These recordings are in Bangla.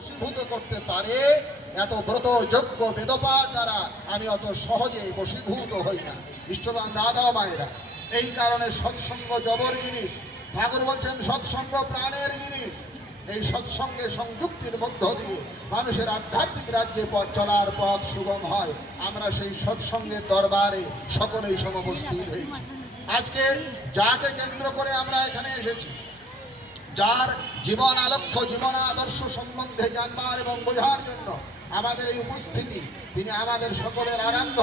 বশীভূত করতে পারে, এত ব্রত যজ্ঞ বেদপাঠ দ্বারা আমি অত সহজে বশীভূত হই না। ইষ্টবান দাদা মায়েরা, এই কারণে সৎসঙ্গ জবর জিনিস। ঠাকুর বলছেন সৎসঙ্গ প্রাণের জিনিস। এই সৎসঙ্গে সংযুক্তির মধ্য দিয়ে মানুষের আধ্যাত্মিক রাজ্যে পথ চলার পথ সুগম হয়। আমরা সেই সৎসঙ্গের দরবারে সকলেই সমবস্থিত হয়েছি। আজকে যাকে কেন্দ্র করে আমরা এখানে এসেছি, যার জীবন আলক্ষ্য জীবন আদর্শ সম্বন্ধে জানবার এবং বোঝার জন্য আমাদের এই উপস্থিতি, তিনি আমাদের সকলের আরাধ্য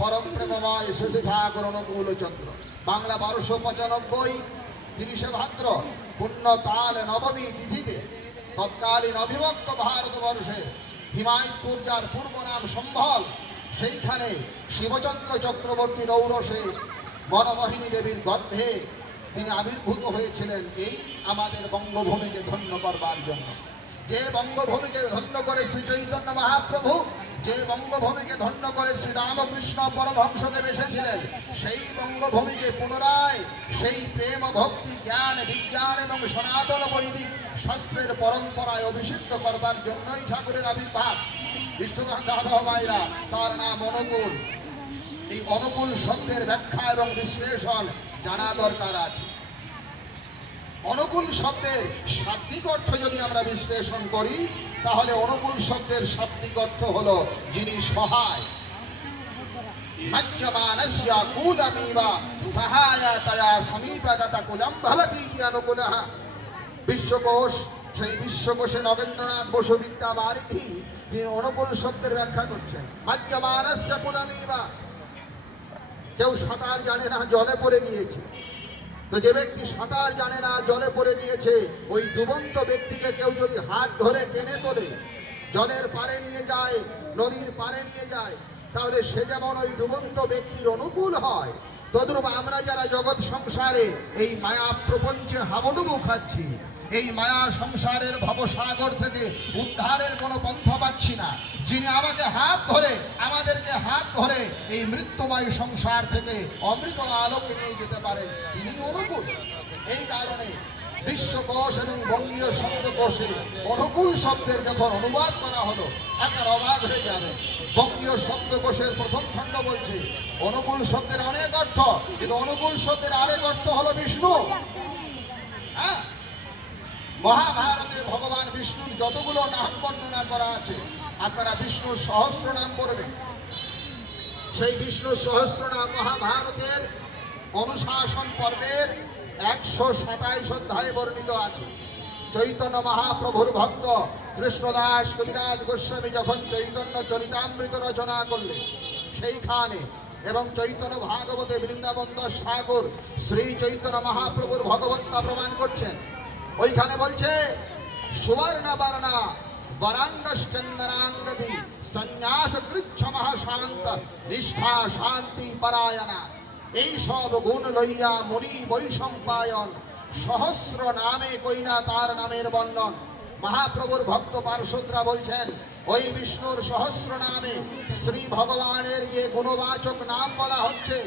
পরম প্রেমময় শ্রী ঠাকুর অনুকূল চন্দ্র। বাংলা 1295 30শে ভাদ্র পুণ্য তাল নবমী তিথিতে তৎকালীন অবিভক্ত ভারতবর্ষের হিমায়তপুর, যার পূর্ব নাম সম্ভল, সেইখানে শিবচন্দ্র চক্রবর্তী রৌরসে বনমোহিনী দেবীর গর্ভে তিনি আবির্ভূত হয়েছিলেন এই আমাদের বঙ্গভূমিকে ধন্য করবার জন্য। যে বঙ্গভূমিকে ধন্য করে শ্রী চৈতন্য মহাপ্রভু, যে বঙ্গভূমিকে ধন্য করে শ্রী রামকৃষ্ণ পরমহংসদেব এসেছিলেন, সেই বঙ্গভূমিকে পুনরায় সেই প্রেম ভক্তি জ্ঞান বিজ্ঞান এবং সনাতন বৈদিক শাস্ত্রের পরম্পরায় অভিষিক্ত করবার জন্যই ঠাকুরের আবির্ভাব। বিশ্ববান দাদা মায়েরা, তার নাম অনুকূল। এই অনুকূল শব্দের ব্যাখ্যা এবং বিশ্লেষণ জানা দরকার আছে। অনুকূল শব্দের শাব্দিক অর্থ যদি আমরা বিশ্লেষণ করি, তাহলে অনুকূল শব্দের শাব্দিক অর্থ হলো যিনি সহায়। মজ্জমানস্য কূলমিব সহায়তয়া সমীপগত কুলম ভবতি ইতি অনুকূলঃ। বিশ্বকোষ, সেই বিশ্বকোষে নগেন্দ্রনাথ বসু বিদ্যাবারিধি তিনি অনুকূল শব্দের ব্যাখ্যা করছেন। মজ্জমানস্য কূলমিব, কেউ সাঁতার জানে না, জলে পড়ে গিয়েছে। তো যে ব্যক্তি সাঁতার জানে না, জলে পড়ে গিয়েছে, ওই ডুবন্ত ব্যক্তিকে কেউ যদি হাত ধরে টেনে তোলে, জলের পাড়ে নিয়ে যায়, নদীর পাড়ে নিয়ে যায়, তাহলে সে যেমন ওই ডুবন্ত ব্যক্তির অনুকূল হয়, তদ্রূপ আমরা যারা জগৎ সংসারে এই মায়া প্রপঞ্চে হাবুডুবু খাচ্ছি, এই মায়া সংসারের ভবসাগর থেকে উদ্ধারের কোনো পন্থা পাচ্ছি না, যিনি আমাকে হাত ধরে, আমাদেরকে হাত ধরে এই মৃত্যুময় সংসার থেকে অমৃত আলোকে নিয়ে যেতে পারেন, তিনি অনুকূল। এই কারণে বিশ্বকোষ এবং বঙ্গীয় শব্দকোষে অনুকূল শব্দের যখন অনুবাদ করা হলো, আপনার অবাক হয়ে যাবে। বঙ্গীয় শব্দকোষের প্রথম খণ্ড বলছে অনুকূল শব্দের অনেক অর্থ, কিন্তু অনুকূল শব্দের আরেক অর্থ হলো বিষ্ণু। হ্যাঁ, মহাভারতে ভগবান বিষ্ণুর যতগুলো নাম বর্ণনা করা আছে, আপনারা বিষ্ণুর সহস্র নাম পড়বেন। সেই বিষ্ণুর সহস্র নাম মহাভারতের অনুশাসন পর্বের 127 অধ্যায়ে বর্ণিত আছে। চৈতন্য মহাপ্রভুর ভক্ত কৃষ্ণদাস কবিরাজ গোস্বামী যখন চৈতন্য চরিতামৃত রচনা করলেন সেইখানে, এবং চৈতন্য ভাগবতে বৃন্দাবন দাস ঠাকুর শ্রী চৈতন্য মহাপ্রভুর ভগবত্তা প্রমাণ করছেন। ওইখানে বলছে সুবর্ণ বর্ণা বরাঙ্গশ্চন্দনাঙ্গদি সন্ন্যাস কৃচ্ছ মহাশান্ত নিষ্ঠা শান্তি পরায়ণা। এই সব গুণ লইয়া মুনি বৈশম্পায়ন, সহস্র নামে কইনা তার নামের বর্ণন। মহাপ্রভুর ভক্ত পার্শ্বদরা বলছেন ওই বিষ্ণুর সহস্র নামে শ্রী ভগবানের যে গুণবাচক নাম বলা হচ্ছে,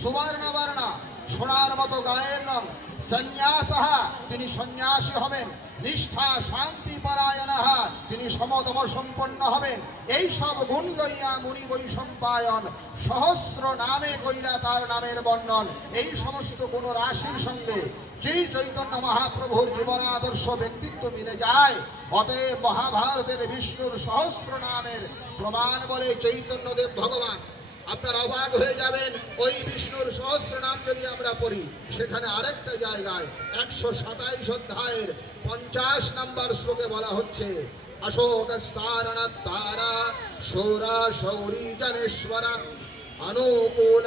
সুবর্ণ বর্ণা সোনার মতো গায়ের রং, সন্ন্যাসহা তিনি সন্ন্যাসী হবেন, নিষ্ঠা শান্তি পরায়ণা তিনি সমদম সম্পন্ন হবেন। এই সব গুণ লইয়া মুনি বৈশম্পায়ন, সহস্র নামে কইলা তার নামের বর্ণন। এই সমস্ত গুণ রাশির সঙ্গে শ্রী চৈতন্য মহাপ্রভুর জীবন আদর্শ ব্যক্তিত্ব মিলে যায়। অতএব মহাভারতের বিষ্ণুর সহস্র নামের প্রমাণ বলে চৈতন্যদেব ভগবান। আপনারা অবাক হয়ে যাবেন, ওই বিষ্ণুর সহস্র নাম যদি আমরা পড়ি, সেখানে আরেকটা জায়গায় 127 অধ্যায়ের 50 নম্বর শ্লোকে বলা হচ্ছে অশোকস্তারণতারা শৌরা শৌরী জনেশ্বরা অনুকূল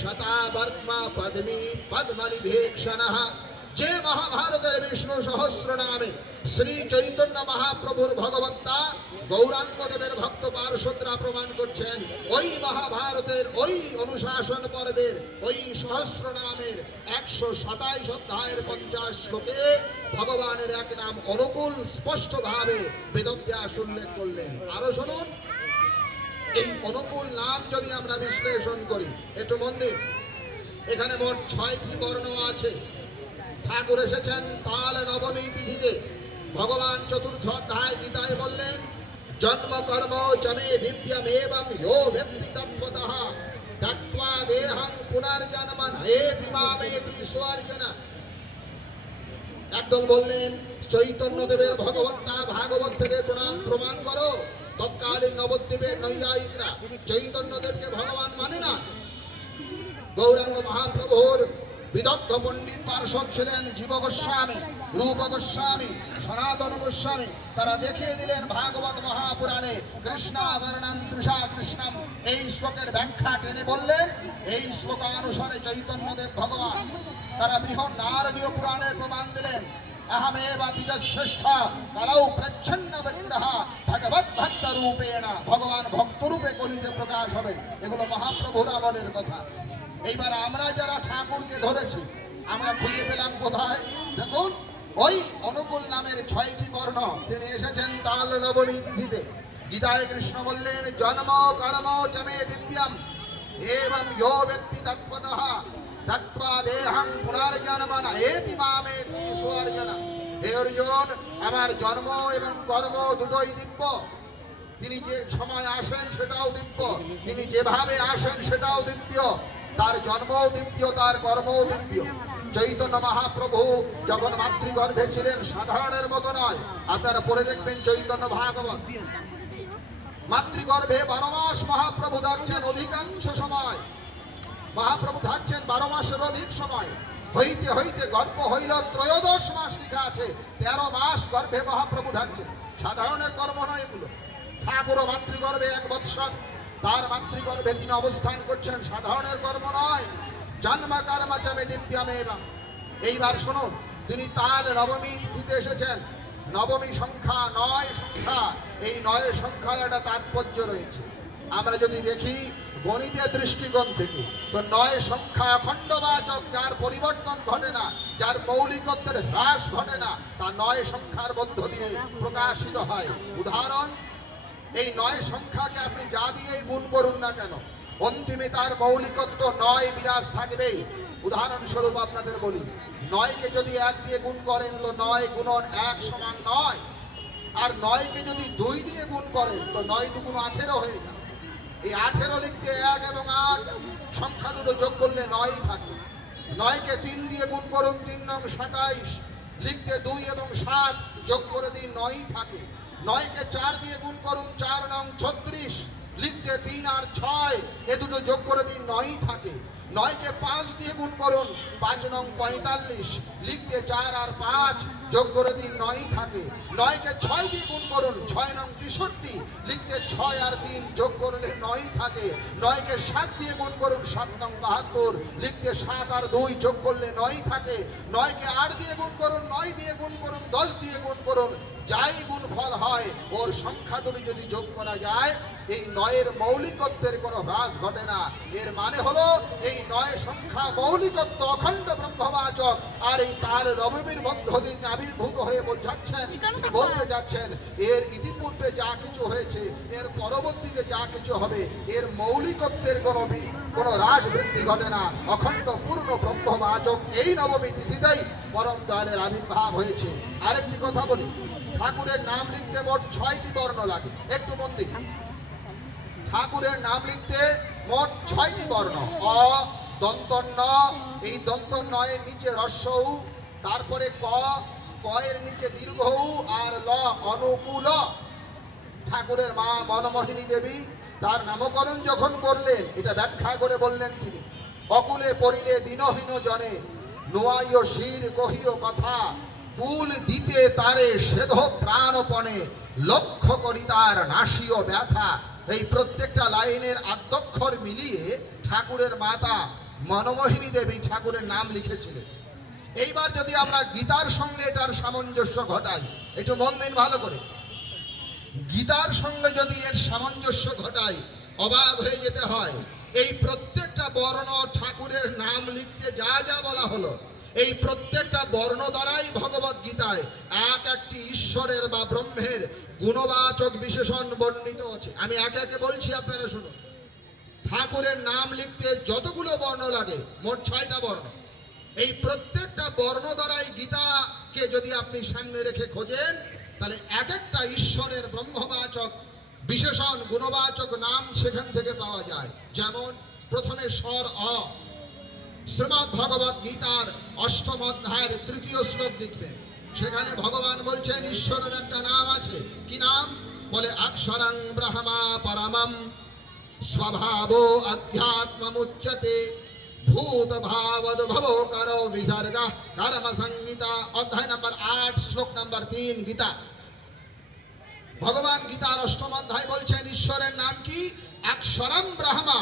শতাবর্মা পদ্মী পদ্মনিধেক্ষণঃ। যে মহাভারতের বিষ্ণু সহস্র নামে শ্রী চৈতন্য মহাপ্রভুর ভগবত্তা গৌরাঙ্গদেবের ভক্ত পার্শ্বদরা প্রমাণ করছেন, ওই মহাভারতের ওই অনুশাসন পর্বের ওই সহস্র নামের 127 অধ্যায়ের 50 শ্লোকে ভগবানের এক নাম অনুকূল স্পষ্টভাবে বেদব্যাস উল্লেখ করলেন। আরো শুনুন, এই অনুকূল নাম যদি আমরা বিশ্লেষণ করি, একটু মন দিন, এখানে মোট 6টি বর্ণ আছে। ঠাকুর এসেছেন তাল নবমী তিথিতে। ভগবান চতুর্থ অধ্যায় গীতায় বললেন জন্ম কর্ম চমে দিব্যমেবং ইয়ো ব্যক্তি তৎপতঃ ত্যক্ত্বা দেহং পুনর্জন্মন এতি মামেতি স্বর্জনা। একদল বললেন চৈতন্যদেবের ভগবত্তা ভাগবত থেকে প্রমাণ করো। তৎকালীন নবদ্বীপের নৈয়ায়িকরা চৈতন্যদেবকে ভগবান মানে না। গৌরাঙ্গ মহাপ্রভুর বিদগ্ধ পণ্ডিত পার্শ্বদ ছিলেন জীব গোস্বামী, রূপ গোস্বামী, সনাতন গোস্বামী। তারা দেখিয়ে দিলেন ভাগবত মহাপুরাণে কৃষ্ণাবর্ণান তৃষা কৃষ্ণম, এই শ্লোকের ব্যাখ্যা টেনে বললেন এই শ্লোকানুসারে চৈতন্যদেব ভগবান। তারা বৃহৎ নারদীয় পুরাণের প্রমাণ দিলেন अहमेव तिजश्रेष्ठ कलौ प्रच्छन्न विग्रह भगवत भक्त रूपेण, ভগবান ভক্ত রূপে কলিতে প্রকাশ হবে। এগুলো মহাপ্রভুর আমলের কথা। এইবার আমরা যারা ঠাকুরকে ধরেছি আমরা খুঁজে পেলাম কোথায়? দেখুন ওই অনুকূল নামের 6টি বর্ণ তিনি এসেছেন তাল নবমী তিথিতে। গীতায় কৃষ্ণ বললেন জন্ম কর্ম চমে দিব্যম এবং ইয়ো ব্যক্তি তৎপতঃ ত্যক্ত্বা দেহং পুনর্জন্মন এতি মামেতি স্বর্জনা। হে অর্জুন, আমার জন্ম এবং কর্ম দুটোই দিব্য। তিনি যে সময় আসেন সেটাও দিব্য, তিনি যেভাবে আসেন সেটাও দিব্য। তার জন্মও দিব্য, তার কর্মও দিব্য। চৈতন্য মহাপ্রভু যখন মাতৃগর্ভে ছিলেন সাধারণের মতো নয়। আপনারা পড়ে দেখবেন চৈতন্য ভাগবত। মাতৃগর্ভে 12 মাস মহাপ্রভু থাকছেন, অধিকাংশ সময় মহাপ্রভু থাকছেন 12 মাসের অধিক সময়। হইতে হইতে গর্ভ হইল 13 মাস লেখা আছে, 13 মাস গর্ভে মহাপ্রভু থাকছেন। সাধারণের কর্ম নয় এগুলো। ঠাকুরও মাতৃগর্ভে 1 বৎসর তার মাতৃগর্ভে তিনি অবস্থান করছেন, সাধারণের কর্ম নয়। জন্ম কর্ম চমে দিব্যমেবং। এইবার শুনুন, তিনি তাল নবমী তিথিতে এসেছেন। নবমী সংখ্যা 9 সংখ্যা, এই 9 সংখ্যার একটা তাৎপর্য রয়েছে। আমরা যদি দেখি গণিতের দৃষ্টিকোণ থেকে, তো 9 সংখ্যা অখণ্ডবাচক, যার পরিবর্তন ঘটে না, যার মৌলিকত্বের হ্রাস ঘটে না, তা 9 সংখ্যার মধ্য দিয়ে প্রকাশিত হয়। উদাহরণ, এই 9 সংখ্যাকে আপনি যা দিয়েই গুণ করুন না কেন, অন্তিমে তার মৌলিকত্ব 9 বিরাজ থাকবেই। উদাহরণস্বরূপ আপনাদের বলি, 9কে যদি 1 দিয়ে গুণ করেন তো 9 গুণন 1 সমান 9। আর 9কে যদি 2 দিয়ে গুণ করেন তো 9 দুগুণ 18 হয়ে যায়। এই 18 লিখতে 1 এবং 8 সংখ্যা দুটো যোগ করলে 9ই থাকে। 9কে 3 দিয়ে গুণ করুন, 3 নং 27, লিখতে 2 এবং 7 যোগ করে দিন 9ই থাকে। 9কে 4 দিয়ে গুণ করুন, 4 নং 36, লিখতে 3 আর 6, এ দুটো যোগ করে দিন 9ই থাকে। 9কে 5 দিয়ে গুণ করুন, 5 নং 45, লিখতে 4 আর 5 যোগ করে দিন 9ই থাকে। 9কে 6 দিয়ে গুণ করুন, 6 নং 63, লিখতে 6 আর 3 যোগ করলে 9ই থাকে। 9কে 7 দিয়ে গুণ করুন, 7 নং 72, লিখতে 7 আর 2 যোগ করলে 9ই থাকে। 9কে 8 দিয়ে গুণ করুন, 9 দিয়ে গুণ করুন, 10 দিয়ে গুণ করুন, যাই গুণফল হয় ওর সংখ্যা দুটি যদি যোগ করা যায়, এই 9-এর মৌলিকত্বের কোনো হ্রাস ঘটে না। এর মানে হলো এই 9 সংখ্যা মৌলিকত্ব অখণ্ড ব্রহ্মবাচক। আর এই তার রবির মধ্য দিয়ে আবির্ভূত হয়ে বলতে যাচ্ছেন এর ইতিপূর্বে যা কিছু হয়েছে, এর পরবর্তীতে যা কিছু হবে, এর মৌলিকত্বের কোনো হ্রাস বৃদ্ধি ঘটে না। অখণ্ড পূর্ণ ব্রহ্মবাচক এই নবমী তিথিতেই পরম দয়ালের আবির্ভাব হয়েছে। আরেকটি কথা বলি, ঠাকুরের নাম লিখতে মোট 6টি বর্ণ লাগে। একটু মন দিন, ঠাকুরের নাম লিখতে মোট 6টি বর্ণ। অ, দন্ত ন, এই দন্ত নয়ের নিচে হ্রস্ব উ, তারপরে ক, ক এর নিচে দীর্ঘ উ, আর ল অনুকূল। ঠাকুরের মা মনমোহিনী দেবী তার নামকরণ যখন করলেন, এটা ব্যাখ্যা করে বললেন তিনি, অকুলে পড়িলে দিনহীন জনে নোয়াইও শির কহিও কথা, কুল দিতে তারে সেধ প্রাণপণে, লক্ষ্য করি তার নাসিও ব্যথা। এই প্রত্যেকটা লাইনের আদ্যক্ষর মিলিয়ে ঠাকুরের মাতা মনমোহিনী দেবী ঠাকুরের নাম লিখেছিলেন। এইবার যদি আমরা গীতার সঙ্গে এটার সামঞ্জস্য ঘটাই, একটু মন দিন ভালো করে, গীতার সঙ্গে যদি এর সামঞ্জস্য ঘটাই অবাক হয়ে যেতে হয়। এই প্রত্যেকটা বর্ণ ঠাকুরের নাম লিখতে যা যা বলা হলো, এই প্রত্যেকটা বর্ণ দ্বারাই ভগবত গীতায় এক একটি ঈশ্বরের বা ব্রহ্মের গুণবাচক বিশেষণ বর্ণিত আছে। আমি একে একে বলছি, আপনারা শুনুন। ঠাকুরের নাম লিখতে যতগুলো বর্ণ লাগে, মোট 6টা বর্ণ। এই প্রত্যেকটা বর্ণ দ্বারাই গীতাকে যদি আপনি সামনে রেখে খোঁজেন, তাহলে এক একটা ঈশ্বরের ব্রহ্মবাচক বিশেষণ গুণবাচক নাম সেখান থেকে পাওয়া যায়। যেমন প্রথমে স্বর অ, শ্রীমদ্ ভগবদ গীতার ৮ম অধ্যায়ের ৩য় শ্লোক দেখবেন, সেখানে ভগবান বলছেন ঈশ্বরের একটা নাম আছে। কি নাম? বলে অক্ষরং ব্রহ্মা পরমম স্বভাবো অধ্যাত্মমুচ্যতে ভূত ভাবদ্ভব করো বিসর্গ কর্ম সংহিতা, অধ্যায় নম্বর ৮ শ্লোক নম্বর ৩ গীতা। ভগবান গীতার ৮ম অধ্যায় বলছেন ঈশ্বরের নাম কি? অক্ষরম ব্রহ্মা।